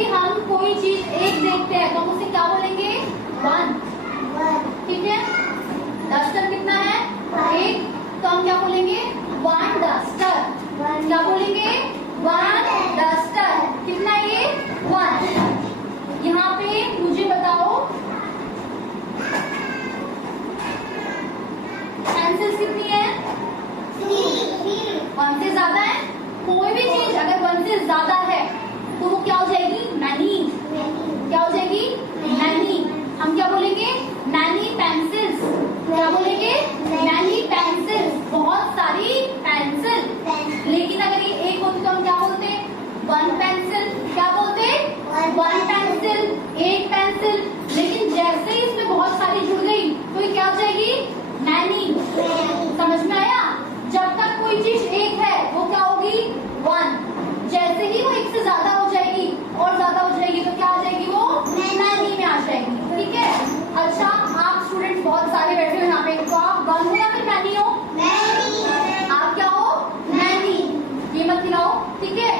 भी हम कोई चीज एक देखते हैं तो हम उसे क्या बोलेंगे? 1। ठीक है, डस्टर कितना है? 1, तो हम क्या बोलेंगे? 1 डस्टर। क्या बोलेंगे? 1 डस्टर। कितना ये? 1। यहाँ पे मुझे बताओ पेंसिल्स कितनी है? 1 से ज्यादा है? कोई भी चीज अगर 1 से ज्यादा है तो वो क्या हो जाएगी? मैनी। क्या हो जाएगी? मैनी। हम क्या बोलेंगे? Many pencils. क्या बोलेंगे? Many pencils. बहुत सारी पेंसिल। लेकिन अगर ये एक होती तो हम क्या बोलते? 1 पेंसिल। क्या बोलते? 1 पेंसिल, 1 पेंसिल। लेकिन जैसे ही इसमें बहुत सारी जुड़ गई तो ये क्या हो जाएगी? मैनी। समझ में आया? जब तक कोई चीज एक है वो क्या होगी? 1। जैसे ही वो 1 से ज्यादा हो जाएगी और ज्यादा हो जाएगी तो क्या आ जाएगी? वो मैनी में आ जाएगी। ठीक है, अच्छा आप स्टूडेंट बहुत सारे बैठे हो यहाँ पे, तो आप 1 हो या फिर मैनी हो? आप क्या हो? मैनी। ये मत खिलाओ। ठीक है,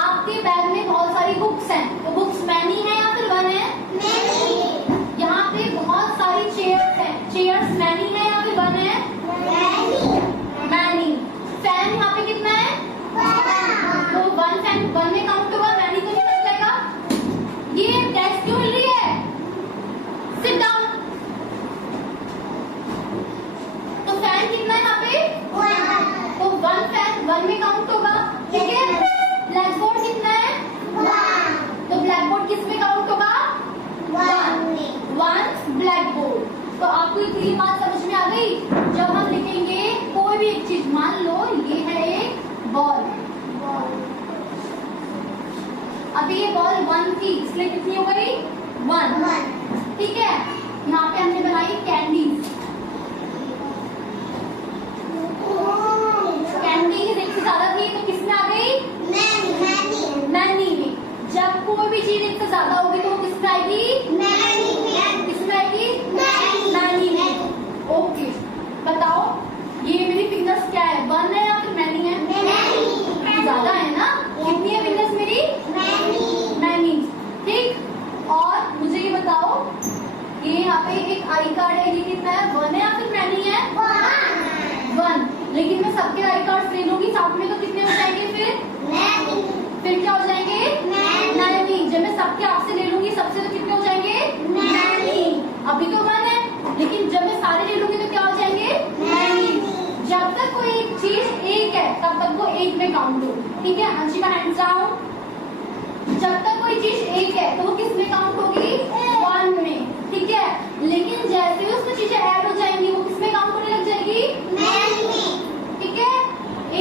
आपके बैग में बहुत सारी बुक्स हैं, तो बुक्स मैनी है या फिर 1 है? यहाँ पे बहुत सारी चेयर्स हैं, चेयर्स मैनी है या फिर 1 है? मैनी। फैन यहाँ पे कितना है? तो 1 फैन 1 में काउंट होगा, मैनी तो नहीं जाएगा। ये डेस्क क्यों हिल रही है? Sit down. तो फैन कितना है यहाँ पे? 1। तो 1 फैन 1 में काउंट होगा। ठीक है, ब्लैक बोर्ड कितना है? 1। तो ब्लैक बोर्ड किस में काउंट होगा? 1 ब्लैक बोर्ड। तो आपको इतनी बात समझ में आ गई? जब हम लिखेंगे कोई भी एक चीज, मान लो ये है एक बॉल, अभी ये बॉल 1 थी इसलिए कितनी हो गई? 1। ठीक है, यहाँ पे हमने बनाई कैंडीज। कैंडीज 1 से ज्यादा थी तो किसमें आ गई? मैनी में। जब कोई भी चीज 1 से ज्यादा होगी तो वो किसमें आएगी? किसमें आएगी? मैनी में। ओके, बताओ ये मेरी फिंगर्स क्या है? 1 है या फिर मैनी है? ज्यादा है ना? कितनी है फिंगर्स मेरी? मैनी। ठीक, और मुझे ये बताओ ये यहाँ पे एक आई कार्ड है, ये कितना है? 1 है या फिर मैनी है? 1। लेकिन मैं सबके आई कार्ड ले लूंगी साथ में तो कितने हो जाएंगे फिर क्या हो जाएंगे? मैनी। जब मैं सबके आपसे ले लूंगी सबसे तो कितने हो जाएंगे? मैनी। अभी तो 1 है, लेकिन जब मैं सारे ले लूंगी तो क्या हो जाएंगे? मैनी। जब तक कोई एक चीज एक है तब तक वो 1 में काउंट हो। ठीक है, अंशिका हैंड्स डाउन। जब तक कोई चीज एक है तो वो किस में काउंट होगी? 1 में। ठीक है, लेकिन जैसे ही उसमें चीजें ऐड हो जाएंगी वो किस में काउंट होने लग जाएगी? मैनी में। ठीक है,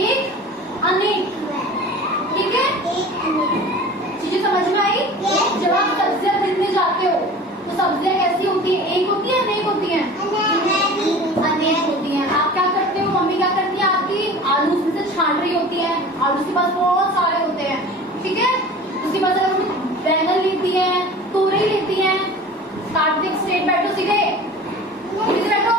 एक अनेक। ठीक है, चीजें समझ में आई? जब आप सब्जियां खरीदने जाते हो तो सब्जियां कैसी होती है? एक होती है, अनेक होती है? अनेक होती है। आप क्या करते हो? मम्मी क्या करती है आपकी? आलू उसमें से छान रही होती है, आलू के पास बहुत सारे होते हैं। ठीक है, उसके बाद अगर बैंगन लेती है, तोरई लेती है, काट दे, स्ट्रेट बैठो, सीधे बैठो।